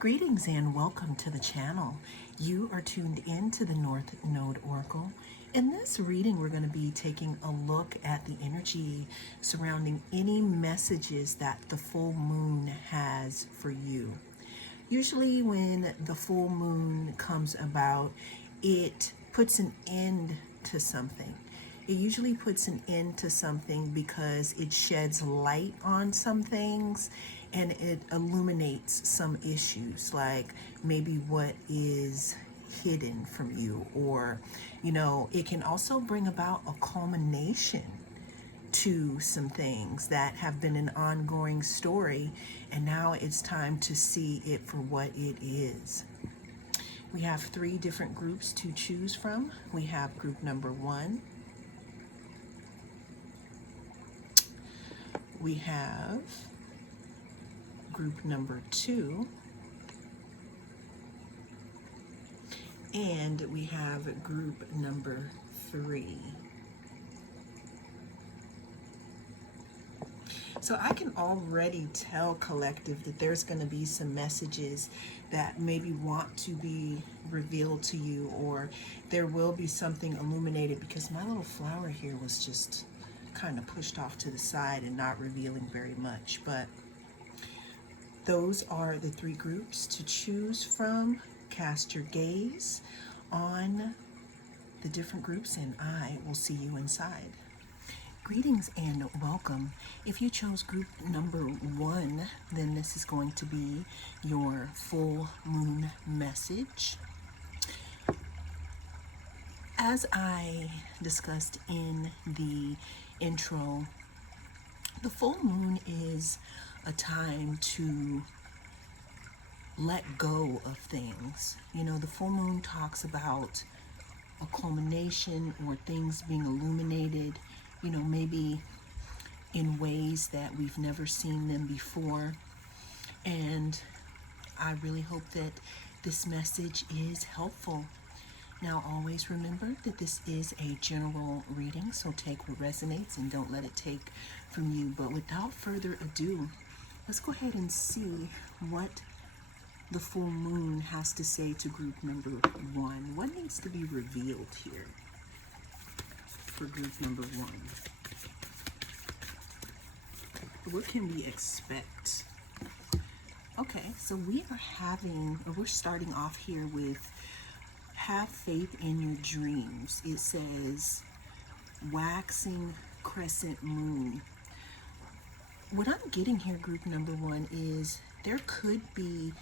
Greetings and welcome to the channel. You are tuned in to the North Node Oracle. In this reading, we're going to be taking a look at the energy surrounding any messages that the full moon has for you. Usually when the full moon comes about, it puts an end to something. It usually puts an end to something because it sheds light on some things and it illuminates some issues, like maybe what is hidden from you, or it can also bring about a culmination to some things that have been an ongoing story, and now it's time to see it for what it is. We have 3 different groups to choose from. We have group number 1. We have group number 2. And we have group number 3. So I can already tell, collective, that there's going to be some messages that maybe want to be revealed to you, or there will be something illuminated, because my little flower here was just kind of pushed off to the side and not revealing very much. But those are the 3 groups to choose from. Cast your gaze on the different groups and I will see you inside. Greetings and welcome. If you chose group number 1, then this is going to be your full moon message. As I discussed in the intro, the full moon is a time to let go of things. The full moon talks about a culmination or things being illuminated, maybe in ways that we've never seen them before. And I really hope that this message is helpful. Now, always remember that this is a general reading, so take what resonates and don't let it take from you. But without further ado, let's go ahead and see what the full moon has to say to group number 1. What needs to be revealed here for group number 1? What can we expect? Okay, so we're starting off here with have faith in your dreams. It says waxing crescent moon. What I'm getting here, group number 1, is there could be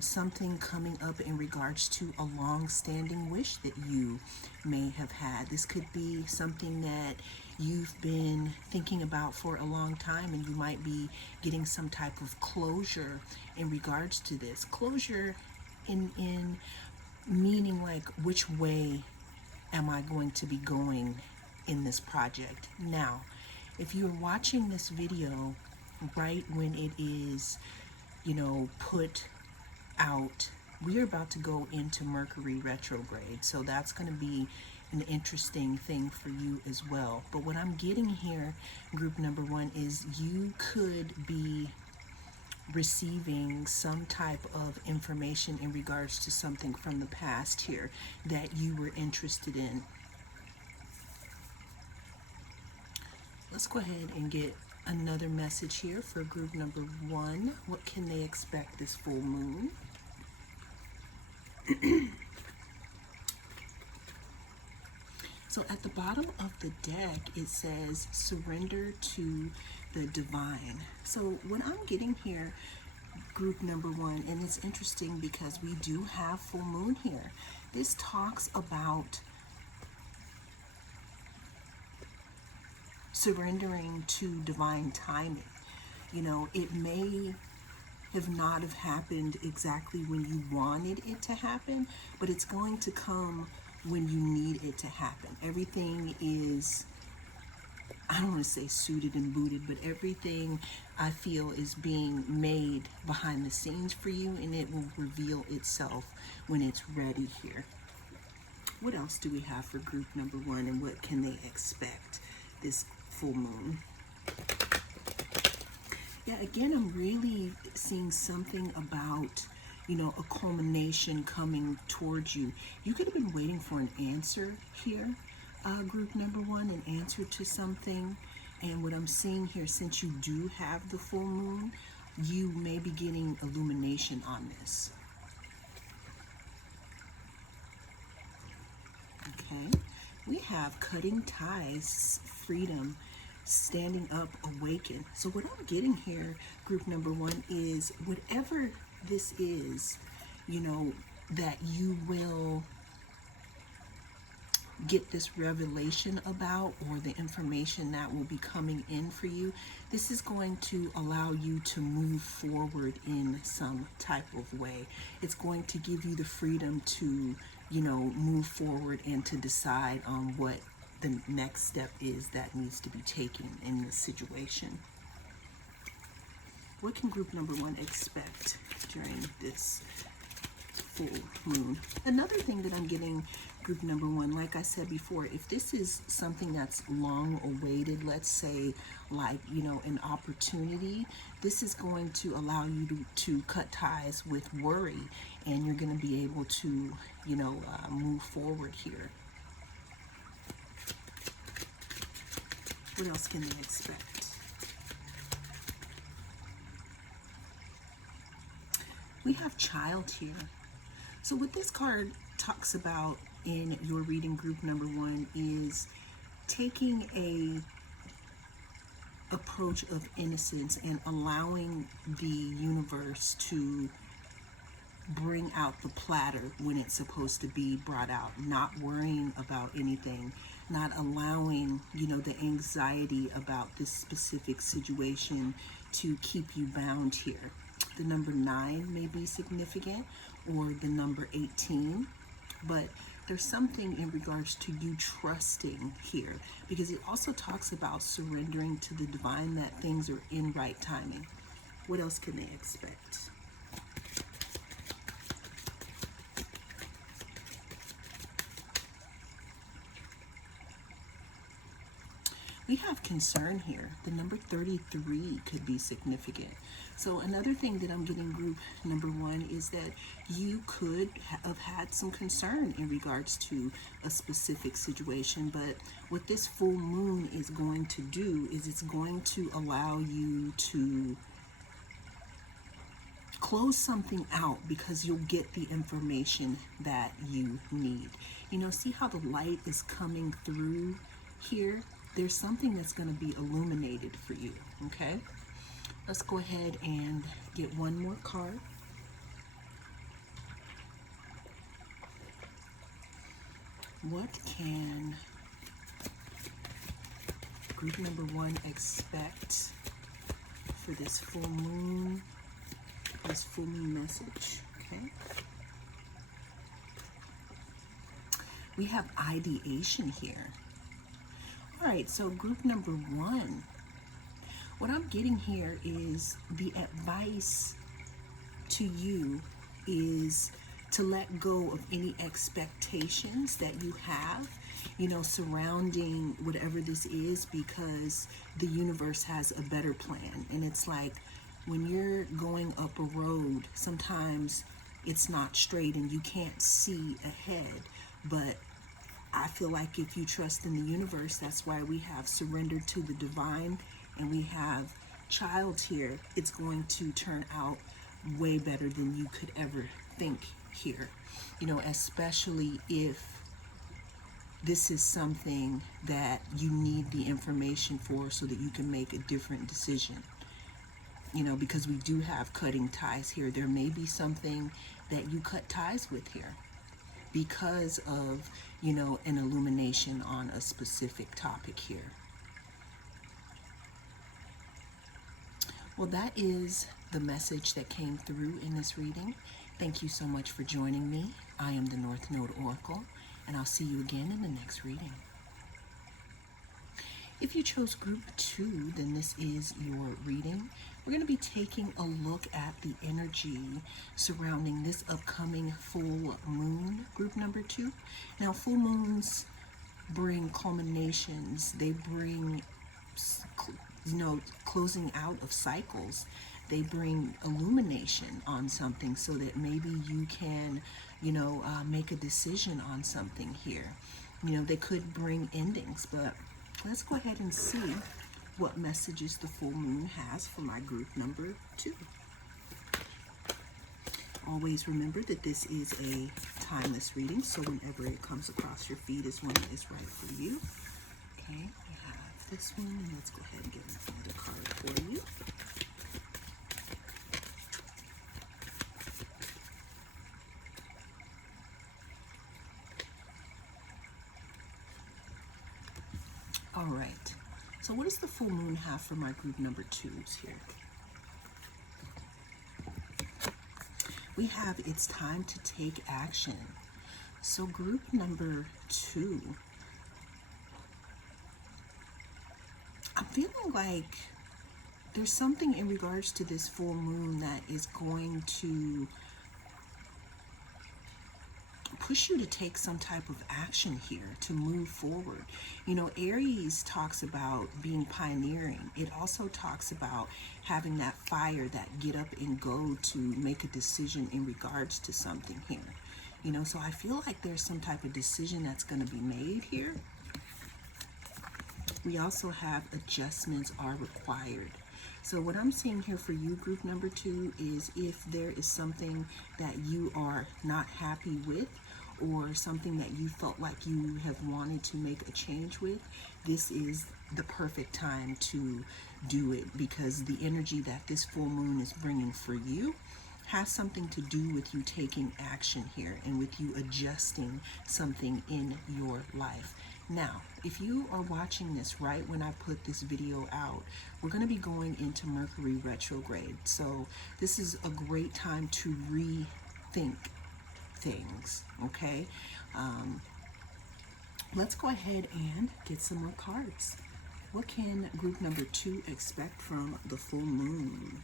something coming up in regards to a long-standing wish that you may have had. This could be something that you've been thinking about for a long time, and you might be getting some type of closure in regards to this. Closure in meaning like, which way am I going to be going in this project? Now, if you're watching this video right when it is put out, we're about to go into Mercury retrograde, so that's going to be an interesting thing for you as well. But what I'm getting here, group number 1, is you could be receiving some type of information in regards to something from the past here that you were interested in. Let's go ahead and get another message here for group number 1. What can they expect this full moon? So at the bottom of the deck, it says surrender to the divine. So what I'm getting here, group number 1, and it's interesting because we do have full moon here. This talks about surrendering to divine timing. It may not have happened exactly when you wanted it to happen, but it's going to come when you need it to happen. Everything is, I don't want to say suited and booted, but everything I feel is being made behind the scenes for you, and it will reveal itself when it's ready here. What else do we have for group number 1, and what can they expect this full moon? Yeah, again, I'm really seeing something about, a culmination coming towards you. You could have been waiting for an answer here, group number one, an answer to something. And what I'm seeing here, since you do have the full moon, you may be getting illumination on this. Okay, we have cutting ties, freedom, standing up, awaken. So what I'm getting here, group number one, is whatever this is, that you will get this revelation about, or the information that will be coming in for you, this is going to allow you to move forward in some type of way. It's going to give you the freedom to, move forward and to decide on what the next step is that needs to be taken in this situation. What can group number one expect during this full moon? Another thing that I'm getting, group number one, like I said before, if this is something that's long awaited, let's say like, an opportunity, this is going to allow you to cut ties with worry, and you're going to be able to, move forward here. What else can they expect? We have child here. So what this card talks about in your reading, group number one, is taking a approach of innocence and allowing the universe to bring out the platter when it's supposed to be brought out, not worrying about anything, not allowing, the anxiety about this specific situation to keep you bound here. The number 9 may be significant, or the number 18, but there's something in regards to you trusting here, because it also talks about surrendering to the divine, that things are in right timing. What else can they expect? We have concern here. The number 33 could be significant. So another thing that I'm getting, group number one, is that you could have had some concern in regards to a specific situation, but what this full moon is going to do is it's going to allow you to close something out, because you'll get the information that you need. See how the light is coming through here? There's something that's going to be illuminated for you, okay? Let's go ahead and get one more card. What can group number one expect for this full moon message, okay? We have ideation here. All right, so group number one, what I'm getting here is the advice to you is to let go of any expectations that you have, surrounding whatever this is, because the universe has a better plan. And it's like when you're going up a road, sometimes it's not straight and you can't see ahead, but I feel like if you trust in the universe, that's why we have surrendered to the divine, and we have child here. It's going to turn out way better than you could ever think here, especially if this is something that you need the information for, so that you can make a different decision, because we do have cutting ties here. There may be something that you cut ties with here because of, an illumination on a specific topic here. Well, that is the message that came through in this reading. Thank you so much for joining me. I am the North Node Oracle, and I'll see you again in the next reading. If you chose group 2, then this is your reading. We're going to be taking a look at the energy surrounding this upcoming full moon, group number 2. Now, full moons bring culminations. They bring closing out of cycles. They bring illumination on something so that maybe you can, make a decision on something here. They could bring endings, but let's go ahead and see what messages the full moon has for my group number 2. Always remember that this is a timeless reading, so whenever it comes across your feed is one that is right for you. Okay, we have this one, and let's go ahead and get another card for you. All right, so what does the full moon have for my group number 2s here? We have it's time to take action. So group number 2, I'm feeling like there's something in regards to this full moon that is going to push you to take some type of action here to move forward. Aries talks about being pioneering. It also talks about having that fire, that get up and go to make a decision in regards to something here. So I feel like there's some type of decision that's going to be made here. We also have adjustments are required. So what I'm seeing here for you, group number 2, is if there is something that you are not happy with, or something that you felt like you have wanted to make a change with, this is the perfect time to do it, because the energy that this full moon is bringing for you has something to do with you taking action here and with you adjusting something in your life. Now, if you are watching this right when I put this video out, we're going to be going into Mercury retrograde. So this is a great time to rethink things, okay? Let's go ahead and get some more cards. What can group number 2 expect from the full moon?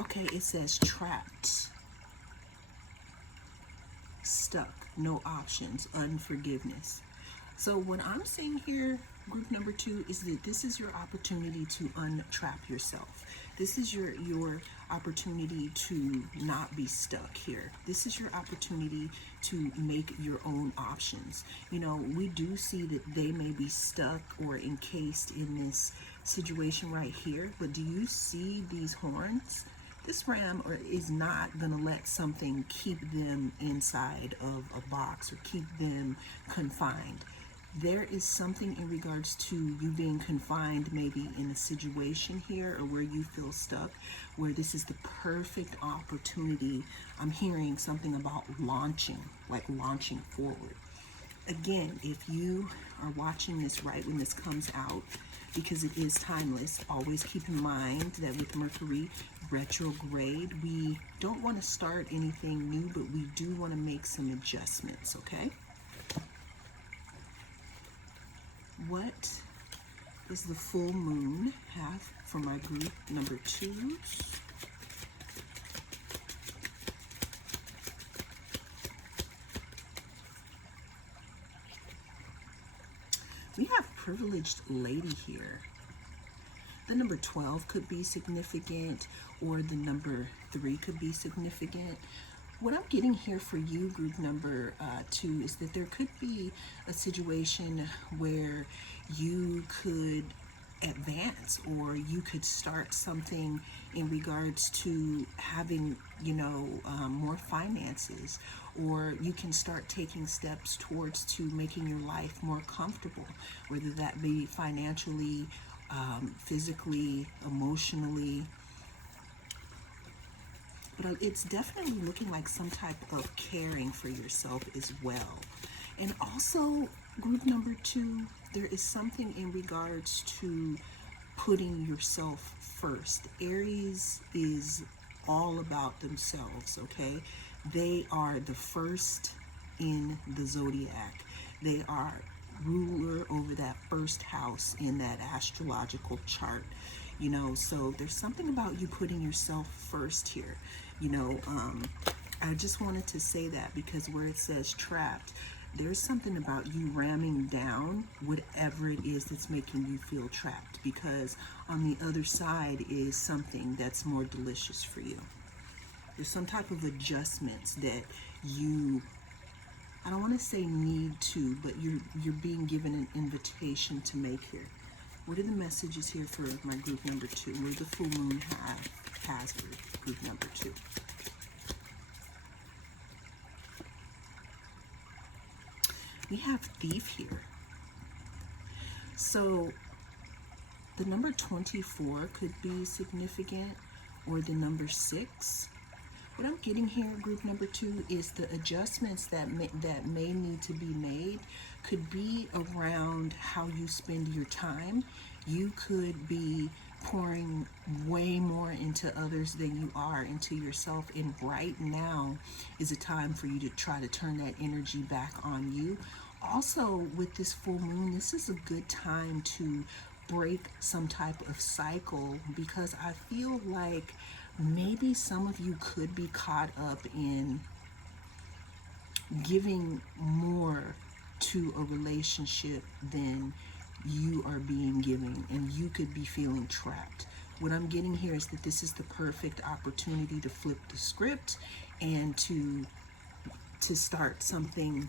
Okay, it says trapped, stuck, no options, unforgiveness. So what I'm seeing here, group number 2, is that this is your opportunity to untrap yourself. This is your opportunity to not be stuck here. This is your opportunity to make your own options. We do see that they may be stuck or encased in this situation right here, but do you see these horns? This ram is not going to let something keep them inside of a box or keep them confined. There is something in regards to you being confined, maybe in a situation here, or where you feel stuck, where this is the perfect opportunity. I'm hearing something about launching, like launching forward. Again, if you are watching this right when this comes out, because it is timeless, always keep in mind that with Mercury retrograde, we don't want to start anything new, but we do want to make some adjustments, okay? What does the full moon have for my group number 2s? We have privileged lady here. The number 12 could be significant, or the number 3 could be significant. What I'm getting here for you, group number 2, is that there could be a situation where you could advance, or you could start something in regards to having, more finances, or you can start taking steps towards to making your life more comfortable, whether that be financially, physically, emotionally. But it's definitely looking like some type of caring for yourself as well. And also, group number 2, there is something in regards to putting yourself first. Aries is all about themselves, okay? They are the first in the zodiac. They are ruler over that first house in that astrological chart. So there's something about you putting yourself first here. I just wanted to say that because where it says trapped, there's something about you ramming down whatever it is that's making you feel trapped, because on the other side is something that's more delicious for you. There's some type of adjustments that you, I don't want to say need to, but you're being given an invitation to make here. What are the messages here for my group number 2? What the full moon has for group number 2? We have Thief here. So the number 24 could be significant, or the number 6. What I'm getting here, group number 2, is the adjustments that may need to be made could be around how you spend your time. You could be pouring way more into others than you are into yourself, and right now is a time for you to try to turn that energy back on you. Also, with this full moon, this is a good time to break some type of cycle, because I feel like maybe some of you could be caught up in giving more to a relationship than you are being given, and you could be feeling trapped. What I'm getting here is that this is the perfect opportunity to flip the script and to start something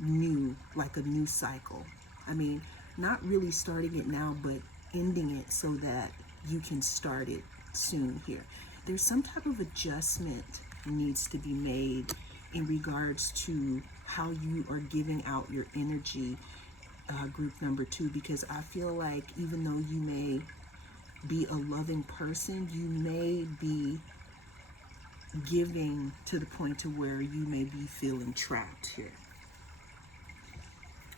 new, like a new cycle. I mean, not really starting it now, but ending it so that you can start it soon here. There's some type of adjustment needs to be made in regards to how you are giving out your energy, group number 2, because I feel like even though you may be a loving person, you may be giving to the point to where you may be feeling trapped here.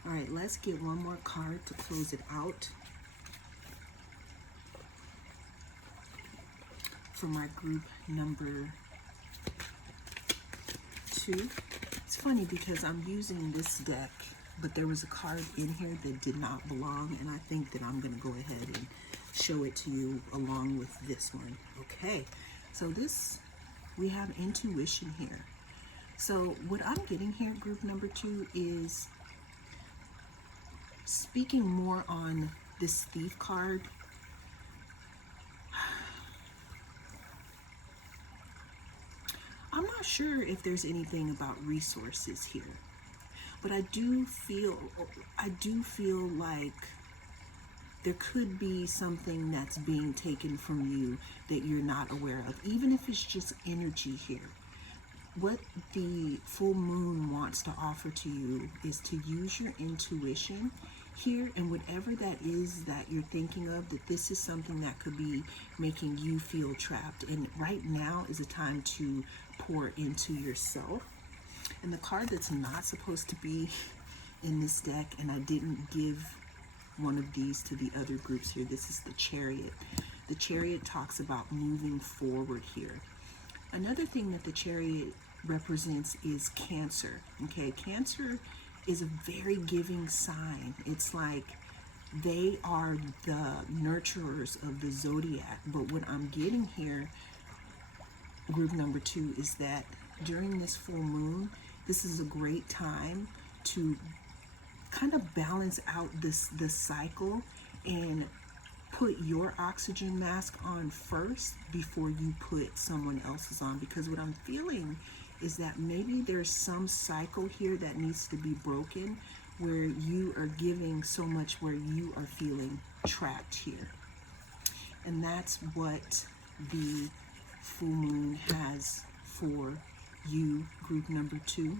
All right, let's get one more card to close it out for my group number 2. It's funny because I'm using this deck, but there was a card in here that did not belong, and I think that I'm going to go ahead and show it to you along with this one. Okay, so we have intuition here. So what I'm getting here, group number 2, is speaking more on this Thief card. I'm not sure if there's anything about resources here, but I do feel like there could be something that's being taken from you that you're not aware of, even if it's just energy here. What the full moon wants to offer to you is to use your intuition here, and whatever that is that you're thinking of, that this is something that could be making you feel trapped, and right now is a time to pour into yourself. And the card that's not supposed to be in this deck, and I didn't give one of these to the other groups here, this is the Chariot. The Chariot talks about moving forward here. Another thing that the Chariot represents is Cancer. Okay, Cancer is a very giving sign. It's like they are the nurturers of the zodiac. But what I'm getting here, group number 2, is that during this full moon, this is a great time to kind of balance out this cycle and put your oxygen mask on first before you put someone else's on, because what I'm feeling is that maybe there's some cycle here that needs to be broken, where you are giving so much where you are feeling trapped here. And that's what the full moon has for you, group number 2.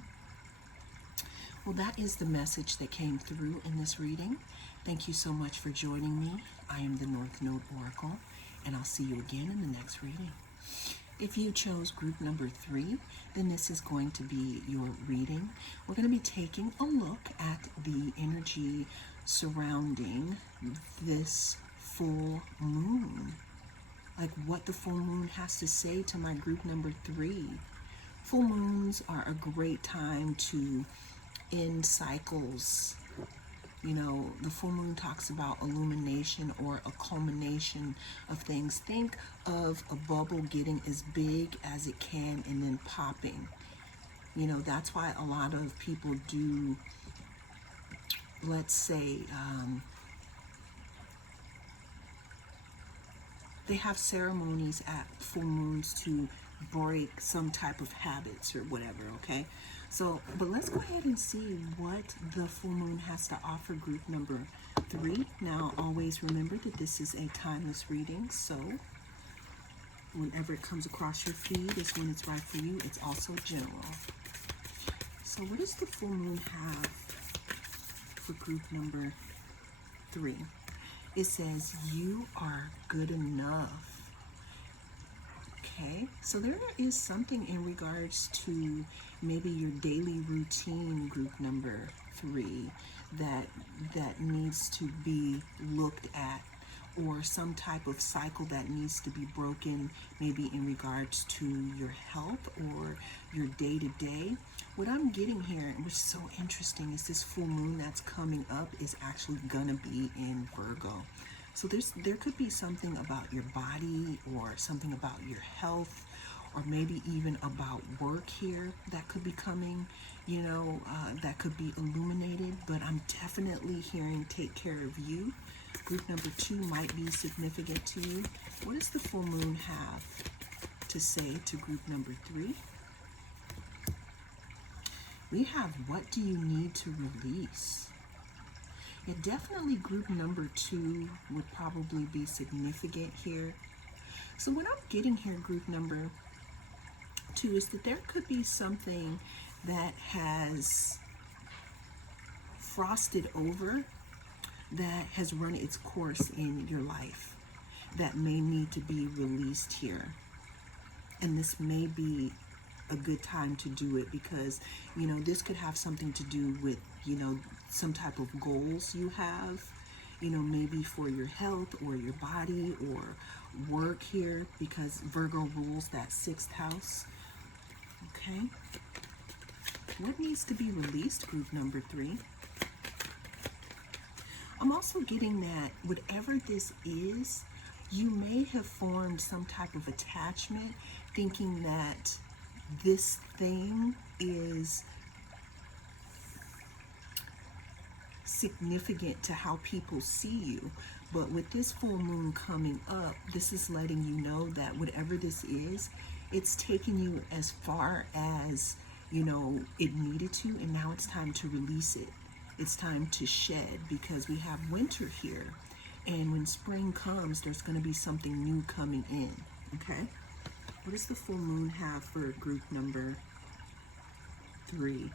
Well, that is the message that came through in this reading. Thank you so much for joining me. I am the North Node Oracle, and I'll see you again in the next reading. If you chose group number 3, then this is going to be your reading. We're going to be taking a look at the energy surrounding this full moon. Like what the full moon has to say to my group number 3. Full moons are a great time to end cycles You know, the full moon talks about illumination or a culmination of things. Think of a bubble getting as big as it can and then popping. You know, that's why a lot of people do, let's say, they have ceremonies at full moons to break some type of habits or whatever, okay? So, but let's go ahead and see what the full moon has to offer group number 3. Now, always remember that this is a timeless reading, so whenever it comes across your feed is when it's right for you. It's also general. So what does the full moon have for group number 3? It says, you are good enough. Okay, so there is something in regards to maybe your daily routine, group number 3, that needs to be looked at, or some type of cycle that needs to be broken, maybe in regards to your health or your day-to-day. What I'm getting here, which is so interesting, is this full moon that's coming up is actually gonna be in Virgo. So there could be something about your body or something about your health, or maybe even about work here that could be coming, you know, that could be illuminated. But I'm definitely hearing take care of you. Group number 2 might be significant to you. What does the full moon have to say to group number 3? We have, what do you need to release? Yeah, definitely group number 2 would probably be significant here. So what I'm getting here, group number 2, is that there could be something that has frosted over, that has run its course in your life, that may need to be released here. And this may be a good time to do it, because, you know, this could have something to do with, you know, some type of goals you have, you know, maybe for your health or your body or work here, because Virgo rules that 6th house. Okay. What needs to be released, group number 3? I'm also getting that whatever this is, you may have formed some type of attachment, thinking that this thing is significant to how people see you. But with this full moon coming up, this is letting you know that whatever this is, it's taking you as far as, you know, it needed to, and now it's time to release it. It's time to shed, because we have winter here, and when spring comes, there's going to be something new coming in. Okay, what does the full moon have for group number 3?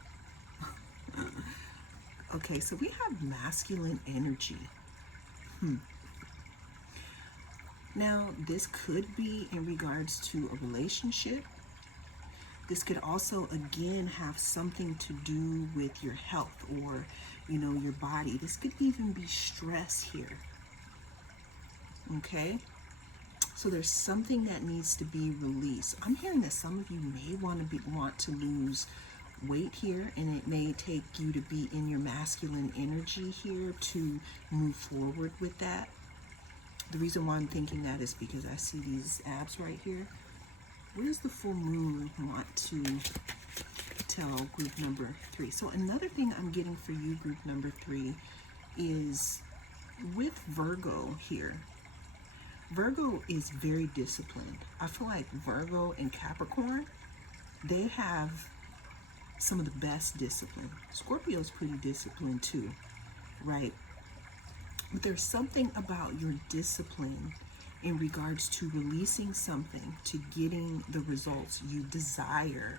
Okay, so we have masculine energy. Now, this could be in regards to a relationship. This could also, again, have something to do with your health or, you know, your body. This could even be stress here. Okay? So there's something that needs to be released. I'm hearing that some of you may want to lose weight here, and it may take you to be in your masculine energy here to move forward with that. The reason why I'm thinking that is because I see these abs right here. What does the full moon want to tell group number 3? So another thing I'm getting for you, group number 3, is with Virgo here. Virgo is very disciplined. I feel like Virgo and Capricorn, they have some of the best discipline. Scorpio's pretty disciplined too, right? But there's something about your discipline in regards to releasing something, to getting the results you desire.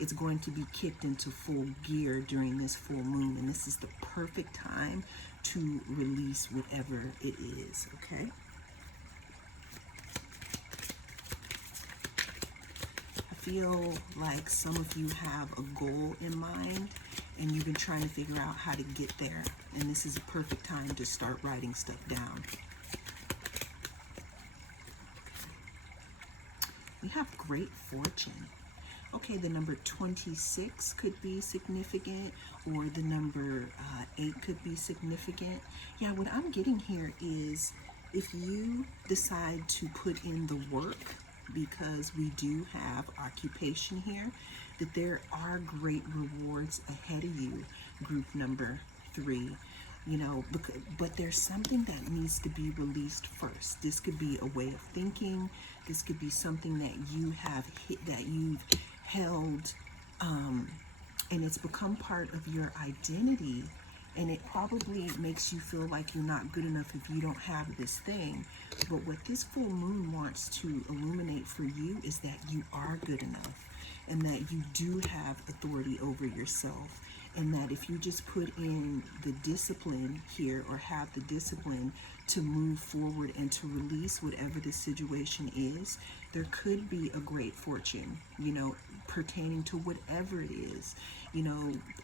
It's going to be kicked into full gear during this full moon, and this is the perfect time to release whatever it is, okay? I feel like some of you have a goal in mind, and you've been trying to figure out how to get there, and this is a perfect time to start writing stuff down. We have great fortune. Okay, the number 26 could be significant, or the number 8 could be significant. Yeah, what I'm getting here is if you decide to put in the work, because we do have occupation here, that there are great rewards ahead of you, group number 3. But there's something that needs to be released first. This could be a way of thinking. This could be something that you have hit, that you've held, and it's become part of your identity, and it probably makes you feel like you're not good enough if you don't have this thing. But what this full moon wants to illuminate for you is that you are good enough, and that you do have authority over yourself, and that if you just put in the discipline here, or have the discipline to move forward and to release whatever the situation is, there could be a great fortune, pertaining to whatever it is.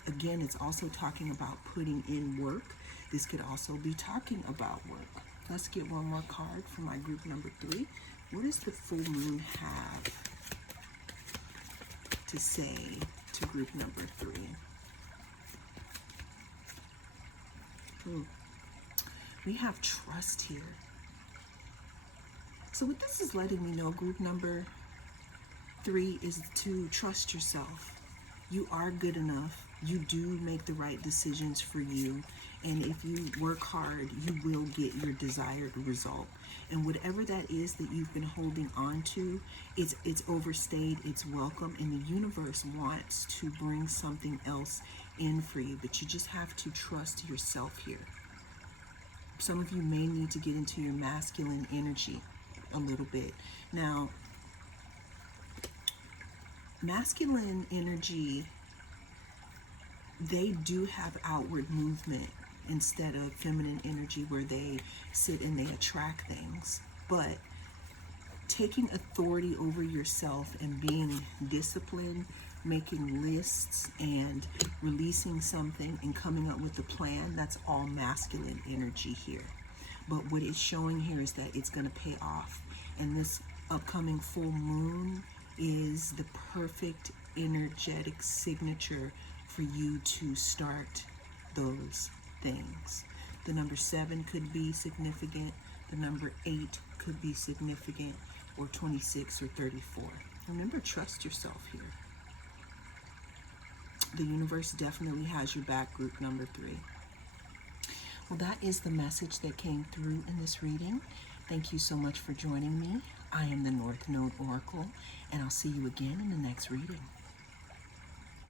Again, it's also talking about putting in work. This could also be talking about work. Let's get one more card for my group number 3. What does the full moon have to say to group number 3? We have trust here. So what this is letting me know, group number 3, is to trust yourself. You are good enough. You do make the right decisions for you. And if you work hard, you will get your desired result. And whatever that is that you've been holding on to, it's overstayed, it's welcome, and the universe wants to bring something else in for you. But you just have to trust yourself here. Some of you may need to get into your masculine energy a little bit. Now, masculine energy, they do have outward movement instead of feminine energy where they sit and they attract things. But taking authority over yourself and being disciplined, making lists and releasing something and coming up with a plan, that's all masculine energy here. But what it's showing here is that it's going to pay off. And this upcoming full moon is the perfect energetic signature for you to start those things. The number 7 could be significant. The number 8 could be significant, or 26 or 34. Remember, trust yourself here. The universe definitely has your back, group number 3. Well, that is the message that came through in this reading. Thank you so much for joining me. I am the North Node Oracle, and I'll see you again in the next reading.